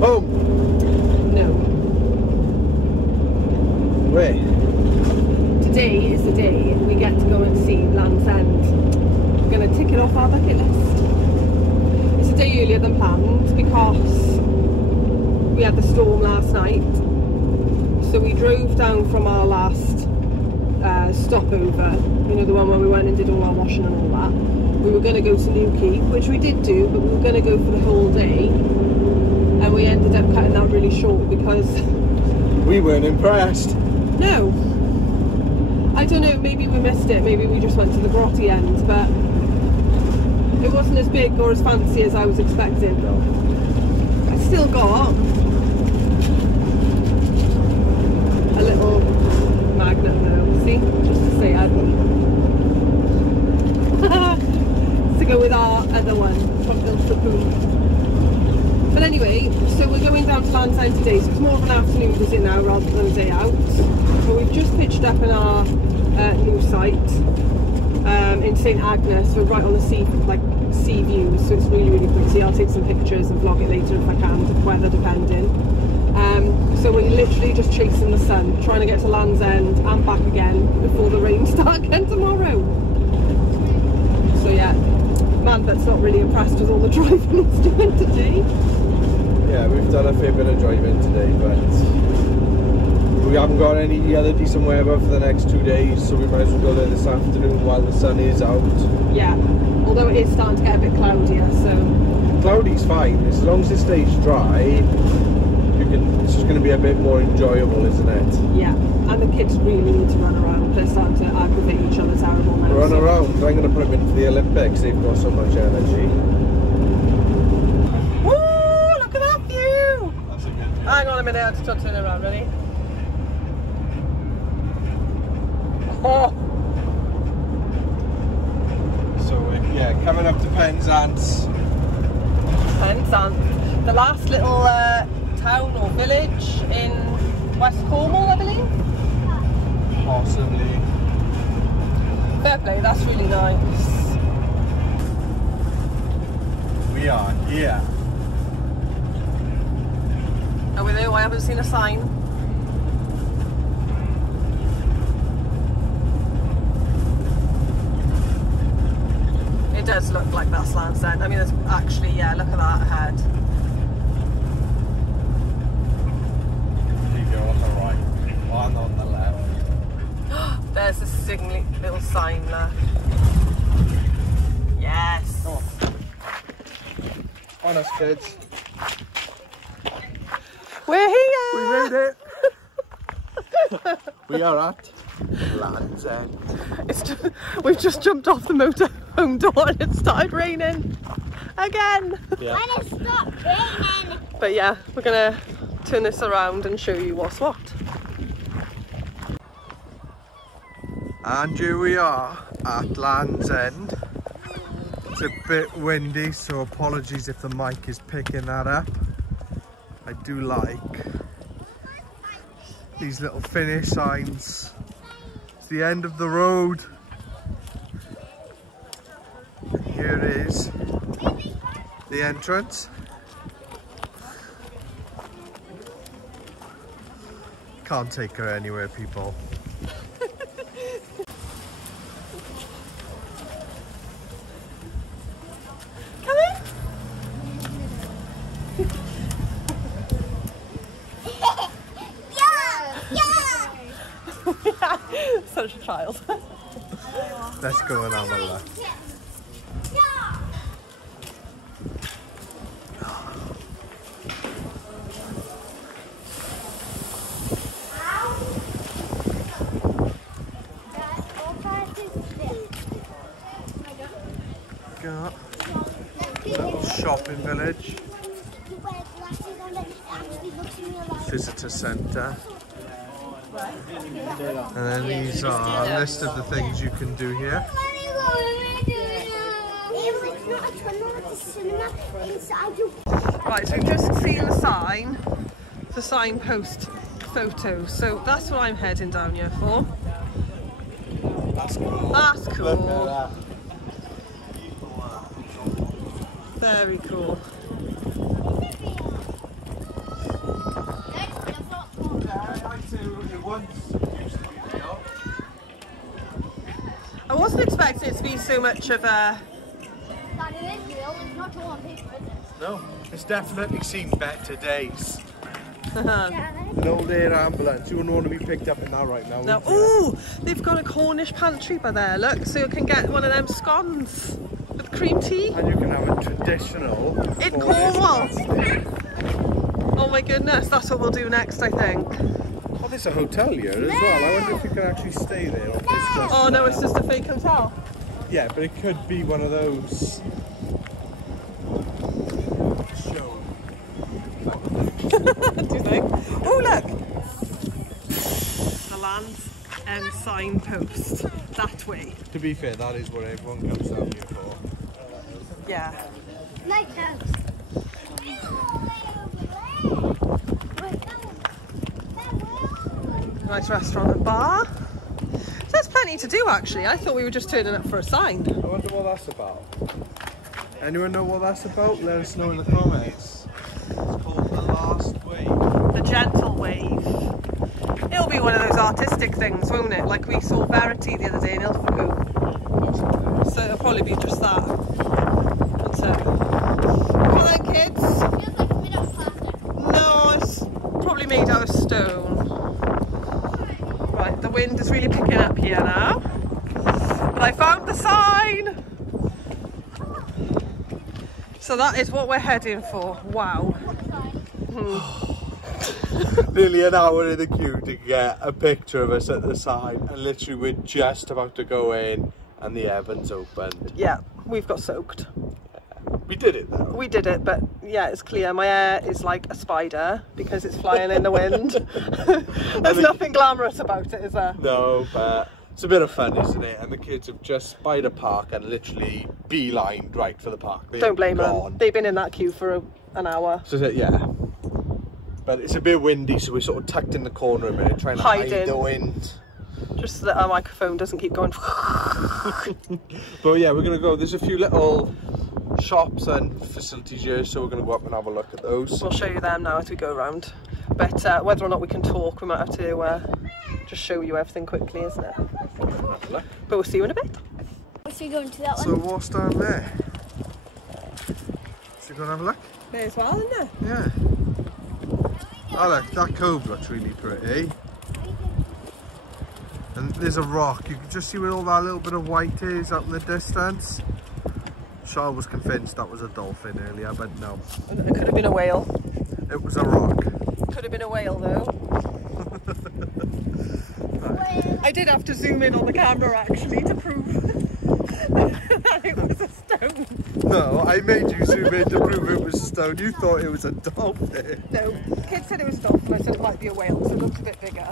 Home? No. Where? Today is the day we get to go and see Land's End. We're going to tick it off our bucket list. It's a day earlier than planned because we had the storm last night. So we drove down from our last stopover, you know, the one where we went and did all our washing and all that. We were going to go to Newquay, which we did do, but we were going to go for the whole day. And we ended up cutting that really short because... we weren't impressed. No. I don't know, maybe we missed it, maybe we just went to the grotty end, but it wasn't as big or as fancy as I was expecting. No. I still got a little magnet though, see? Just to say I had one. To go with our other one from Ilfracombe. But anyway, so we're going down to Land's End today, so it's more of an afternoon visit now rather than a day out. But we've just pitched up in our new site in St Agnes. We're right on the sea, like sea views, so it's really, really pretty. I'll take some pictures and vlog it later if I can, weather depending. So we're literally just chasing the sun, trying to get to Land's End and back again before the rain starts again tomorrow. So yeah, man, that's not really impressed with all the driving it's doing today. Yeah, we've done a fair bit of driving today, but we haven't got any other decent weather for the next 2 days, so we might as well go there this afternoon while the sun is out. Yeah, although it is starting to get a bit cloudier, so... Cloudy's fine, as long as it stays dry, it's just going to be a bit more enjoyable, isn't it? Yeah, and the kids really need to run around. They're starting to aggravate each other terrible now. Run around, I'm going to put them in for the Olympics, they've got so much energy. Woo, look at that view! That's a good view. Hang on a minute, I have to turn around, ready? Oh. So yeah, coming up to Penzance. Penzance, the last little town or village in West Cornwall, I believe. Possibly. Fair play, that's really nice. We are here. Are we there? I haven't seen a sign. It does look like that's Land's End. I mean, there's actually, yeah, look at that ahead. You go on the right, one on the left. There's a signal little sign there. Yes. Come on us kids. We're here. We made it. We are at Land's End. We've just jumped off the motorhome door and it started raining again. Yeah. When it stopped raining. But yeah, we're gonna turn this around and show you what's what. And here we are at Land's End. It's a bit windy, so apologies if the mic is picking that up. I do like these little finish signs. It's the end of the road. And here is the entrance. Can't take her anywhere, people. Such a child. Let's go and have a look. Got a little shopping village, visitor centre. And then these are a list of the things you can do here. Right, so we've just seen the sign, the signpost photo. So that's what I'm heading down here for. That's cool. That's cool. Look at that. Very cool. so much of a... That it is real, it's not all on paper, is it? No, it's definitely seen better days. Yeah. An old air ambulance. You wouldn't want to be picked up in that right now. No. would you? Ooh, they've got a Cornish pantry by there, look, so you can get one of them scones with cream tea. And you can have a traditional In Cornish Cornwall. pasty. Oh my goodness, that's what we'll do next, I think. Oh, there's a hotel here as well. I wonder if you can actually stay there. Or if it's just, Oh no, it's just a fake hotel. yeah, but it could be one of those. Show. Do you think? Oh look! The Land's End signpost. That way. To be fair, that is what everyone comes down here for. Yeah. Lighthouse. Nice restaurant and bar. So there's plenty to do actually. I thought we were just turning up for a sign. I wonder what that's about. Anyone know what that's about? Let us know in the comments. It's called The Last Wave. The Gentle Wave. It'll be one of those artistic things, won't it? Like we saw Verity the other day in Ilfracombe. So it'll probably be just that. What's it? Come on kids. Feels like it's made out of plastic. No, it's probably made out of stone. Right, the wind is really picking up here now. But I found the sign! So that is what we're heading for. Wow. Nearly an hour in the queue to get a picture of us at the sign, and literally we're just about to go in and the heavens opened. Yeah, we've got soaked. We did it though. We did it, but yeah, it's clear. My hair is like a spider because it's flying in the wind. There's nothing glamorous about it, is there? No, but it's a bit of fun, isn't it? And the kids have just spied a park and literally beelined right for the park. Don't blame them. They've been in that queue for an hour. So yeah. But it's a bit windy, so we're sort of tucked in the corner a minute, trying to hide the wind. Just so that our microphone doesn't keep going. But yeah, we're going to go. There's a few little shops and facilities here, so we're going to go up and have a look at those. We'll show you them now as we go around. But whether or not we can talk, we might have to just show you everything quickly, isn't it? Have a look. But we'll see you in a bit. Should we go into that So one? what's down there? Should we go and have a look? May as well, isn't it? Yeah. Oh look, that cove looks really pretty. And there's a rock. You can just see where all that little bit of white is out in the distance. Sheila was convinced that was a dolphin earlier, but no. It could have been a whale. It was a rock. Could have been a whale though. I did have to zoom in on the camera actually to prove that it was a stone. No, I made you zoom in to prove it was a stone. You thought it was a dolphin. No, kids said it was a dolphin. I said it might be a whale, so it looks a bit bigger.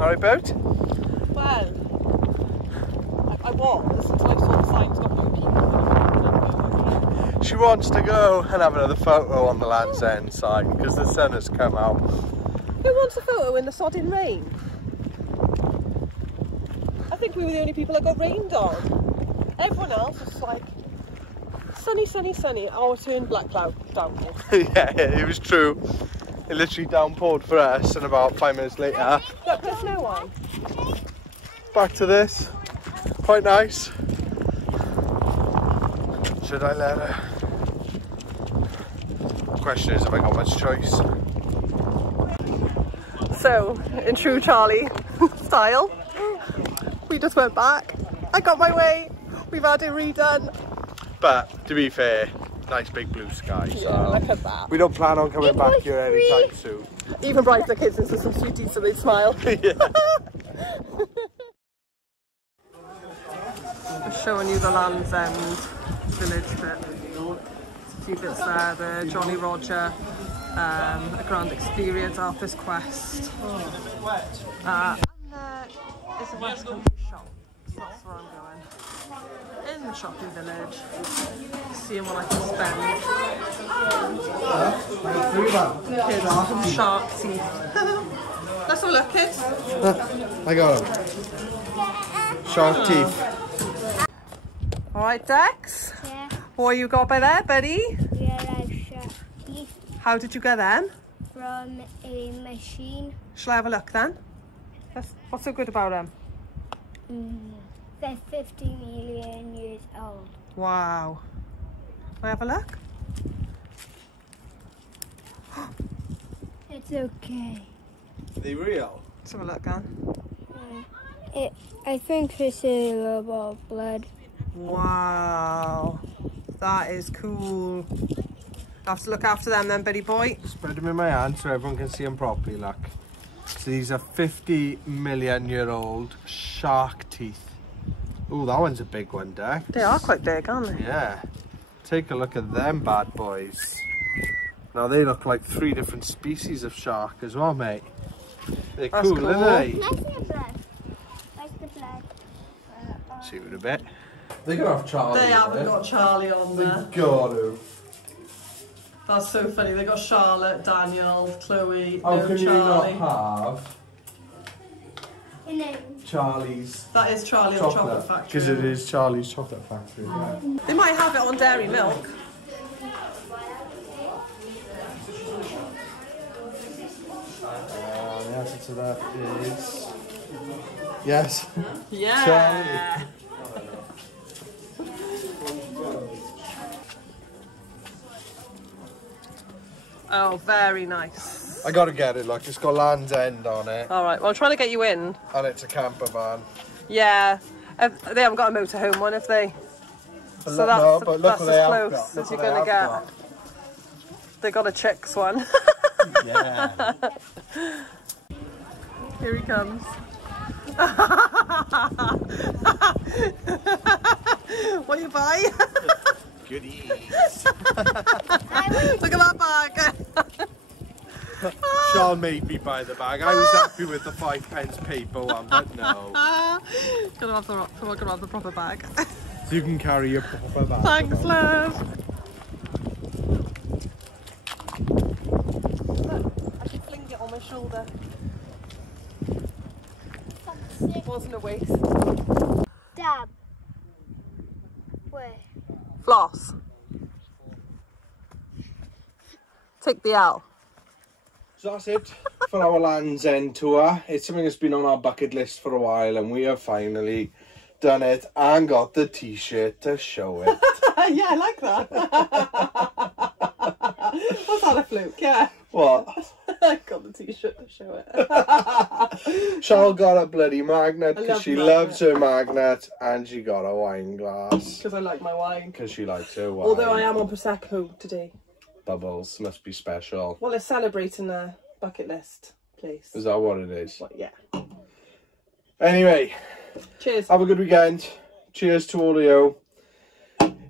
Alright, boat? Well, I was until I saw the signs got no people. She wants to go and have another photo on the Land's End sign because the sun has come out. Who wants a photo in the sodding rain? I think we were the only people that got rained on. Everyone else was like sunny, sunny, sunny. Oh, it turned black cloud downpour. Yeah, it was true. It literally downpoured for us, and about 5 minutes later, Look, there's no one. back to this. Quite nice. Should I let her? Question is, have I got much choice? So, in true Charlie style, we just went back. I got my way. We've had it redone. But to be fair, nice big blue sky. So Yeah, look at that. we don't plan on coming back here anytime soon. Even bribed the kids into some sweeties so they'd smile. Yeah. I'm showing you the Land's End village bit. A few bits there, the Jolly Roger, a grand experience, Arthur's Quest. And there is a West Country shop, so that's where I'm going. In the shopping village, seeing what I can spend. Kids, some shark teeth. Let's have a look, kids. I got them. Shark teeth. Alright, Dex. Yeah, What you got by there, buddy? we are like shark teeth How did you get them? from a machine. Shall I have a look then? What's so good about them? They're 50 million years old. Wow. Can I have a look? It's okay. Are they real? Let's have a look, Dan. I think it's a little bit of blood. Wow. That is cool. I have to look after them then, buddy boy. Spread them in my hand so everyone can see them properly, look. So these are 50 million year old shark teeth. Oh, that one's a big one, Dex. They are quite big, aren't they? Yeah. Take a look at them bad boys. Now they look like 3 different species of shark as well, mate. They're That's cool, cool. aren't they? Where's the blood? Where's the blood? See you in a bit. They gotta have Charlie. They haven't got Charlie on there. They gotta. That's so funny. They got Charlotte, Daniel, Chloe, How no can Charlie. you not have Your name. Charlie's That is Charlie on Chocolate Factory. Because it is Charlie's Chocolate Factory. Yeah. They might have it on dairy milk. The answer to that is yes. Yeah. Charlie. Oh, very nice. I gotta get it, like it's got Land's End on it, All right, well, I'm trying to get you in. and it's a camper van. Yeah. They haven't got a motorhome one, have they? But So look, no, but look that's what they as have close got. as Look you're what they going to have get. got. They got a chicks one. Yeah. Here he comes. What you buy? Goodies. Look at that bag. Sean made me buy the bag. I was happy with the 5p paper one, but no. Gonna have the proper bag. So you can carry your proper bag. Thanks, love. Look, I can fling it on my shoulder. It wasn't a waste. Dab. Where? Floss. Take the L. So that's it for our Land's End tour. It's something that's been on our bucket list for a while, and we have finally done it and got the t-shirt to show it. Yeah, I like that. Was that a fluke? Yeah. What? I got the t-shirt to show it. Charlotte got a bloody magnet I because love she magnet. loves her magnet, and she got a wine glass Because I like my wine. because she likes her wine. Although I am on Prosecco today. Bubbles must be special. Well, it's celebrating a bucket list place. Is that what it is? Well, yeah. Anyway, Cheers. have a good weekend. Cheers to all of you.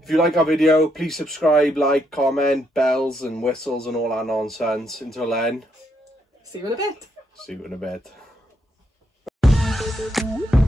If you like our video, please subscribe, like, comment, bells and whistles and all that nonsense. Until then, See you in a bit. see you in a bit. Bye.